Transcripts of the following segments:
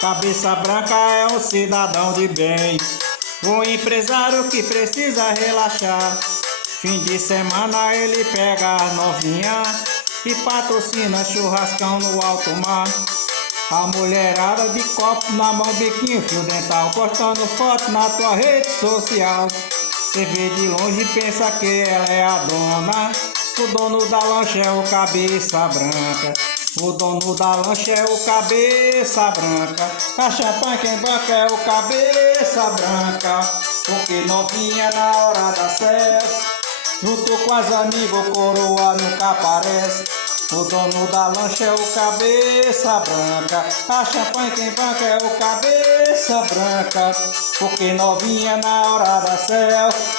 Cabeça branca é um cidadão de bem, um empresário que precisa relaxar. Fim de semana ele pega as novinhas e patrocina churrascão no alto mar. A mulherada de copo na mão, biquinho, fio dental, postando foto na tua rede social. Você vê de longe e pensa que ela é a dona. O dono da lancha é o cabeça branca. O dono da lancha é o cabeça branca. A champanhe quem banca é o cabeça branca. Porque novinha na hora da selfie, junto com as amigas, coroa nunca aparece. O dono da lancha é o cabeça branca. A champanhe quem banca é o cabeça branca. Porque novinha na hora da selfie,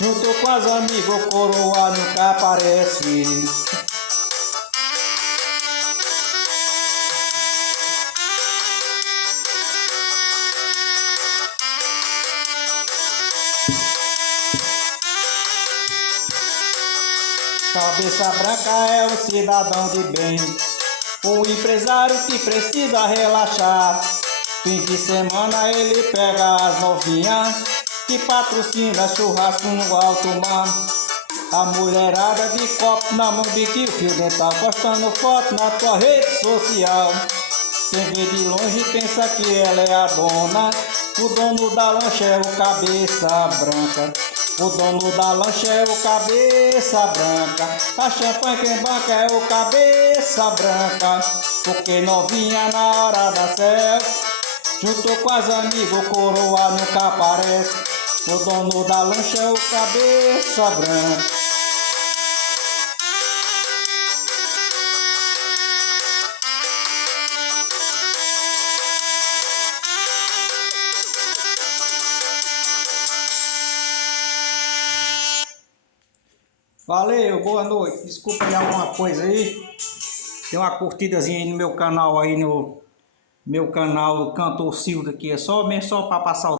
junto com as amigas, coroa nunca aparece. Cabeça branca é um cidadão de bem, um empresário que precisa relaxar. Fim de semana ele pega as novinhas e patrocina churrasco no alto mar. A mulherada de copo na mão, biquinho, fio dental, postando foto na tua rede social. Quem vê de longe pensa que ela é a dona. O dono da lancha é o cabeça branca. O dono da lancha é o cabeça branca. A champanhe quem banca é o cabeça branca. Porque novinha na hora da selfie, junto com as amigas, coroa nunca aparece. O dono da lancha é o cabeça branca. Valeu, boa noite. Desculpa aí alguma coisa aí. Tem uma curtidazinha aí no meu canal, no meu canal Cantor Silva aqui. É só mesmo só para passar o